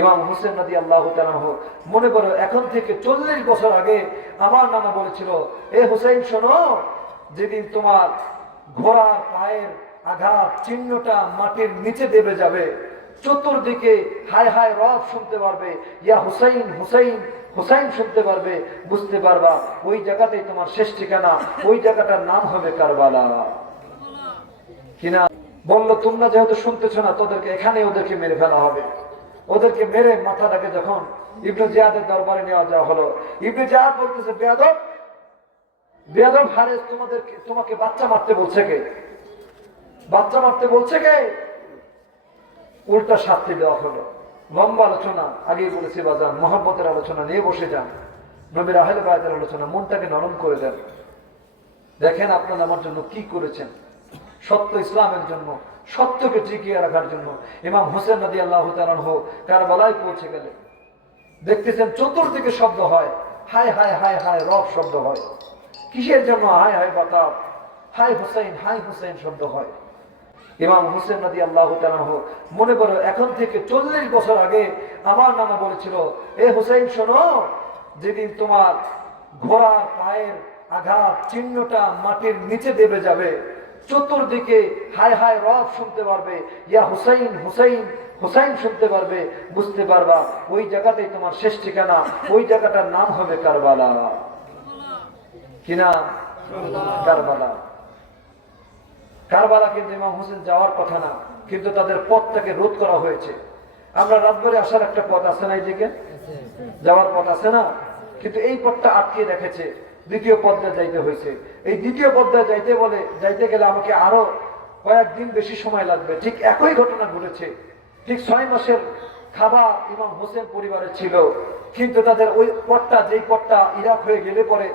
ইমাম হোসেন রাদিয়াল্লাহু তাআলা মনে করো এখন থেকে 40 বছর আগে আমার নানা বলেছিল, এ হোসেন শোনো, যেদিন তোমার ঘোড়ার পায়ের আঘাত চিহ্নটা মাটির নিচে দেবে যাবে, চতুর্দিকে হায় হায় রব শুনতে পারবে, ইয়া হুসাইন হুসাইন হুসাইন শুনতে পারবে, বুঝতে পারবা ওই জায়গাতেই তোমার শেষ ঠিকানা, ওই জায়গাটার নাম হবে কারবালা। কিনা বললো, তোমরা যেহেতু শুনতেছো না, তোদেরকে এখানে ওদেরকে মেরে ফেলা হবে। ওদেরকে মেরে মাথাটাকে যখন ইবনে জিয়াদের দরবারে নেওয়া যাওয়া হলো, ইবনে জিয়াদ বলতেছে, বেয়াদব বেয়াদব হারেস, তোমাকে বাচ্চা মারতে বলছে কে? বাচ্চা মারতে বলছে কে? উল্টা শাস্তি দেওয়া হলো। লম্বা আলোচনা, আগেই বলেছি বাজান, মহব্বতের আলোচনা নিয়ে বসে যান, নবীর আহলে বায়তের আলোচনা, মনটাকে নরম করে দেন। দেখেন আপনারা আমার জন্য কি করেছেন, সত্য ইসলামের জন্য, সত্যকে টিকিয়ে রাখার জন্য। ইমাম হোসেন রাদিয়াল্লাহু তাআলা কারবালায় পৌঁছে গেলে দেখতেছেন চতুর্দিকে শব্দ হয়, হায় হায় হায় হায় রব শব্দ হয়। কিসের জন্য? হায় হায় বাতাব, হায় হুসাইন শব্দ হয়। ইমাম হোসেন রাদিয়াল্লাহু তাআলা মনে করো এখন থেকে 40 বছর আগে আমার নানা বলেছিল, এ হোসেন শোনো, যেদিন তোমার ঘোড়ার পায়ের আঘাত চিহ্নটা মাটির নিচে দেবে যাবে, চতুর্দিকে হায় হায় রব শুনতে পারবে, ইয়া হুসাইন হুসাইন হুসাইন শুনতে পারবে, বুঝতে পারবা ওই জায়গাতেই তোমার শেষ ঠিকানা, ওই জায়গাটার নাম হবে কারবালা। কিনা কারবালা। কারবালা কিন্তু ইমাম হোসেন যাওয়ার কথা না, কিন্তু তাদের পথটাকে রোধ করা হয়েছে। আমরা রাতভরে আসার একটা পথ আছে না, এইদিকে যাওয়ার পথ আছে না, কিন্তু এই পথটা আটকে রেখেছে, দ্বিতীয় পথটা যাইতে হয়েছে। এই দ্বিতীয় পথটা যাইতে গেলে আমাকে আরো কয়েকদিন বেশি সময় লাগবে। ঠিক একই ঘটনা ঘটেছে। ঠিক 6 মাসের খাবার ইমাম হোসেন পরিবারের ছিল, কিন্তু তাদের ওই পথটা, যেই পথটা ইরাক হয়ে গেলে পরে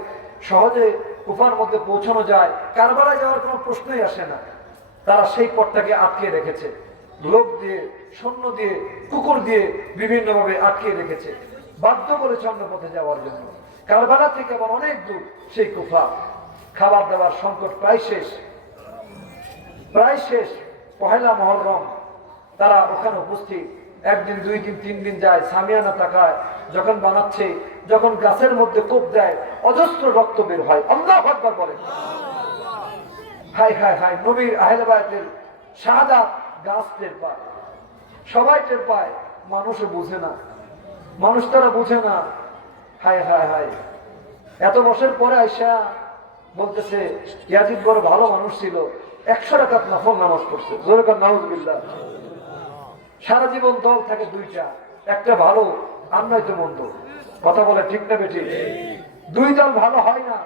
সহজে কুফার মধ্যে পৌঁছানো যায়, কারবালায় যাওয়ার কোনো প্রশ্নই আসে না, তারা সেই পথটাকে আটকে রেখেছে। লোক দিয়ে, সৈন্য দিয়ে, কুকুর দিয়ে বিভিন্নভাবে আটকে রেখেছে, বাধ্য করেছে অন্য পথে যাওয়ার জন্য। কারবালা থেকে আবার অনেক দূর সেই কুফা। খাবার দাবার সংকট প্রায় শেষ। পহেলা মহররম তারা ওখানে উপস্থিত। একদিন, 2 দিন, 3 দিন যায়, সামিয়ানা তাকায়, যখন বানাচ্ছে, যখন গাছের মধ্যে কোপ দেয়, অজস্র রক্ত বের হয়। আল্লাহু আকবার বলে। হায় হায় হায়, নবীর আহলে বায়তের শাহাদাত গাছ টের পায়, সবাই টের পায়, মানুষও বুঝে না, মানুষ তারা বুঝে না। হায় হায় হায়, এত বছর পরে আইসা বলতেছে, ইয়াজিদ বড় ভালো মানুষ ছিল, 100 রাকাত নফল নামাজ পড়ছে। জোরে কর নাউজুবিল্লাহ। সারা জীবন দল থাকে 2টা, একটা ভালো আর নয়তো মন্দ। কথা বলে ঠিক না বেঠি? 2 দল ভালো হয় না,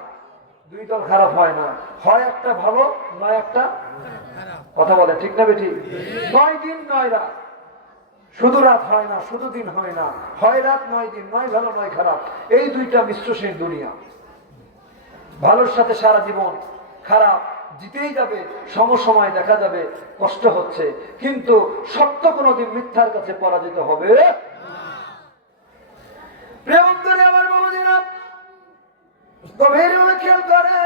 2 দল খারাপ হয় না, হয় একটা ভালো, নয় একটা কথা বলে ঠিক না বেঠি? 9 দিন 9 রাত, শুধু রাত হয় না, শুধু দিন হয় না, হয় রাত 9 দিন, নয় ভালো নয় খারাপ। এই 2টা মিশ্রশীল দুনিয়া। ভালোর সাথে সারা জীবন খারাপ জিতেই যাবে, সমসময় দেখা যাবে কষ্ট হচ্ছে, কিন্তু সত্য কোনোদিন মিথ্যার কাছে পরাজিত হবে না। আমার বাবাজিরা গভীরভাবে খেয়াল করে,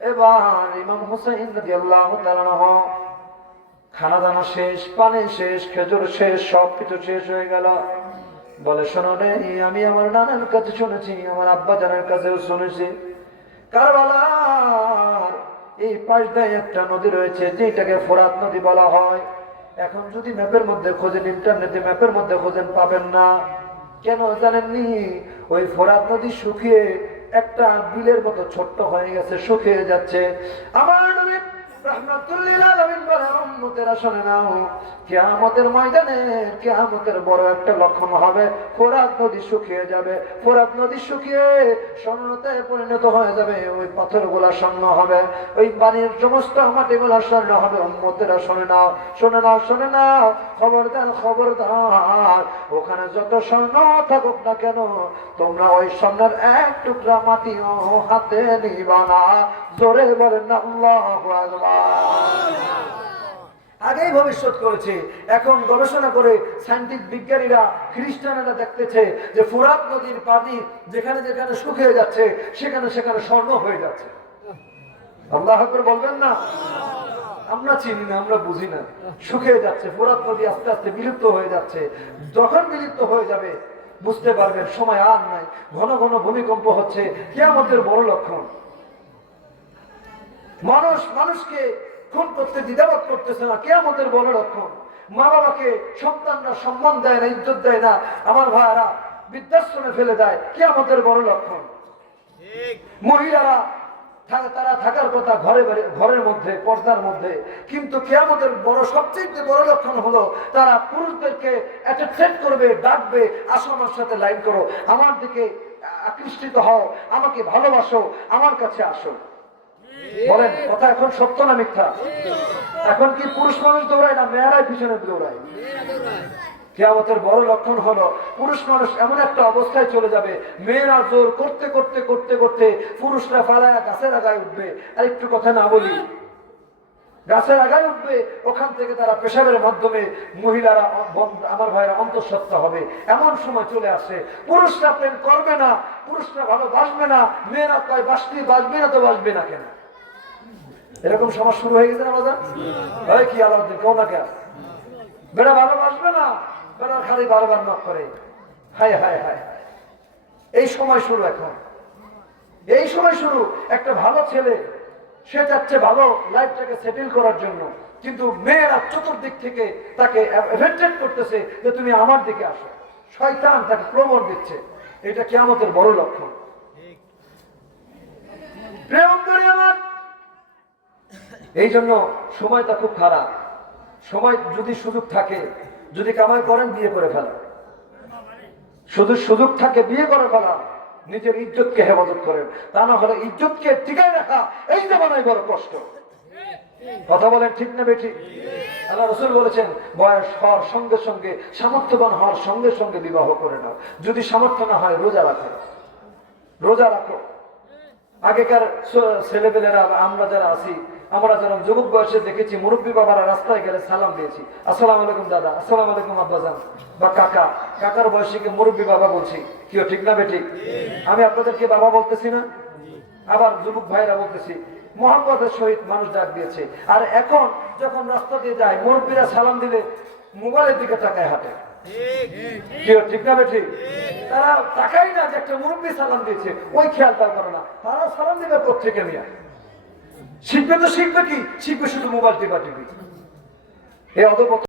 এবার ইমাম হোসেন রাদিয়াল্লাহু তাআলা খানা দানা শেষ, পানি শেষ, খেজুর শেষ, সবকিছু শেষ হয়ে গেল। বলে, শোনো রে, আমি আমার নানার কাছে শুনেছি, আমার আব্বা জানের কাছেও শুনেছি, কারবালার এই পাশটায় একটা নদী রয়েছে, যেটাকে ফোরাত নদী বলা হয়। এখন যদি ম্যাপের মধ্যে খোঁজেন, ইন্টারনেটে ম্যাপের মধ্যে খোঁজেন, পাবেন না। কেন জানেননি? ওই ফোরাত নদী শুকিয়ে একটা বিলের মতো ছোট্ট হয়ে গেছে, শুকিয়ে যাচ্ছে। আমার নবী রাহমাতুল লিল আলামিন বলেন, উম্মতেরা শুনে নাও, কিয়ামতের ময়দানে কিয়ামতের বড় একটা লক্ষণ হবে, ফোরাত নদী শুকিয়ে যাবে। ফোরাত নদী শুকিয়ে স্বর্ণতে পরিণত হয়ে যাবে, ওই পাথরগুলা স্বর্ণ হবে, ওই পানির সমস্ত মাটিগুলা স্বর্ণ হবে। উম্মতেরা শুনে নাও, শুনে নাও, শুনে নাও, খবরদার খবরদার, ওখানে যত স্বর্ণ থাকুক না কেন, তোমরা ওই স্বর্ণের এক টুকরা মাটিও হাতে নিবা না। জোরে বলেন না আল্লাহু আকবার। আগেই ভবিষ্যৎ করেছে। এখন গবেষণা করে সায়েন্টিফিক বিজ্ঞানীরা, খ্রিস্টানেরা দেখতেছে যে ফোরাত নদীর পানি যেখানে যেখানে শুকিয়ে যাচ্ছে, সেখানে সেখানে স্বর্ণ হয়ে যাচ্ছে। আল্লাহু আকবার বলবেন না? আমরা চিনি না, আমরা বুঝি না, শুকিয়ে যাচ্ছে। ফোরাত নদী আস্তে আস্তে বিলুপ্ত হয়ে যাচ্ছে। যখন বিলুপ্ত হয়ে যাবে বুঝতে পারবেন সময় আর নাই। ঘন ঘন ভূমিকম্প হচ্ছে, কিয়ামতের বড় লক্ষণ। মানুষ মানুষকে খুন করতে দ্বিধাবোধ করতেছে না, কিয়ামতের বড় লক্ষণ। মা বাবাকে সন্তানরা সম্মান দেয় না, ইজ্জত দেয় না, আমার ভাইয়ারা বৃদ্ধাশ্রমে ফেলে দেয়, কিয়ামতের বড় লক্ষণ। মহিলারা তারা থাকার কথা ঘরের মধ্যে, পর্দার মধ্যে, কিন্তু কিয়ামতের বড় সবচেয়ে বড় লক্ষণ হলো তারা পুরুষদেরকে অ্যাট্রাক্ট করবে, ডাকবে, আসো আমার সাথে লাইন করো, আমার দিকে আকৃষ্টিত হও, আমাকে ভালোবাসো, আমার কাছে আসো। বলেন কথা এখন সত্য না মিথ্যা? এখন কি পুরুষ মানুষ দৌড়ায় না মেয়েরাই পিছনে দৌড়ায়? কিয়ামতের বড় লক্ষণ হলো পুরুষ মানুষ এমন একটা অবস্থায় চলে যাবে, মেয়েরা জোর করতে করতে করতে করতে পুরুষরা ফালায়া গাছের আগায় উঠবে। আর একটু কথা না বলি, গাছের আগায় উঠবে, ওখান থেকে তারা পেশাবের মাধ্যমে মহিলারা, আমার ভাইরা অন্তঃসত্ত্বা হবে। এমন সময় চলে আসে পুরুষরা প্রেম করবে না, পুরুষরা ভালোবাসবে না, মেয়েরা কয় বাসবি, বাসবি না তো বাসবে না কেন? এরকম সমাজ শুরু হয়ে গেছে না বাজার? হয় কি আলাদা কেউ না কেন? বেড়া ভালোবাসবে না, বেড়া খালি বারবার নক করে, হায় হায় হায়। এই সময় শুরু, এখন এই সময় শুরু। একটা ভালো ছেলে, সে চাচ্ছে ভালো লাইফটাকে সেটেল করার জন্য, কিন্তু মেয়েরা চতুর্দিক থেকে তাকে অ্যাট্রাক্ট করতেছে যে তুমি আমার দিকে আসো। শয়তান তাকে প্রবল দিচ্ছে। এটা কিয়ামতের বড় লক্ষণ। প্রেম করি আমার, এই জন্য সময়টা খুব খারাপ। সময় যদি সুযোগ থাকে, যদি কামাই করেন বিয়ে করে ফেলা, শুধু সুযোগ থাকে বিয়ে করে ফেলা, নিজের ইজ্জতকে হেফাজত করেন। তা না হলে ইজ্জতকে টিকায় রাখা এই জামানায় বড় কষ্ট। কথা বলেন ঠিক না বেঠিক? আল্লাহ রাসূল বলেছেন বয়স হওয়ার সঙ্গে সঙ্গে, সামর্থ্যবান হওয়ার সঙ্গে সঙ্গে বিবাহ করে নাও। যদি সামর্থ্য না হয় রোজা রাখো, রোজা রাখো। আগেকার ছেলেপেলেরা, আমরা যারা আছি, আমরা যারা যুবক বয়সে দেখেছি মুরব্বী বাবারা রাস্তায় গেলে সালাম দিয়েছি, আসসালামু আলাইকুম দাদা, আসসালামু আলাইকুম আব্বাজান বা কাকা। কাকার বয়সীকে মুরব্বী বাবা বলছি, কেউ ঠিক না বেঠিক? আমি আপনাদেরকে বাবা বলতেছি না? আবার যুবক ভাইরা বলতেছি, মোহাম্মদের সহিত মানুষ ডাক দিয়েছে। আর এখন যখন রাস্তা দিয়ে যায়, মুরব্বীরা সালাম দিলে মোবাইলের দিকে তাকায় হাঁটে, কেউ ঠিক না বেঠিক? তারা তাকাই না যে একটা মুরব্বী সালাম দিয়েছে, ওই খেয়ালটা করে না। তারা সালাম দিবে কোত্থেকে নিয়ে? শিখবে তো শিখবে কি? শিখবে শুধু মোবাইল টিপা টিপি। এই অধপতন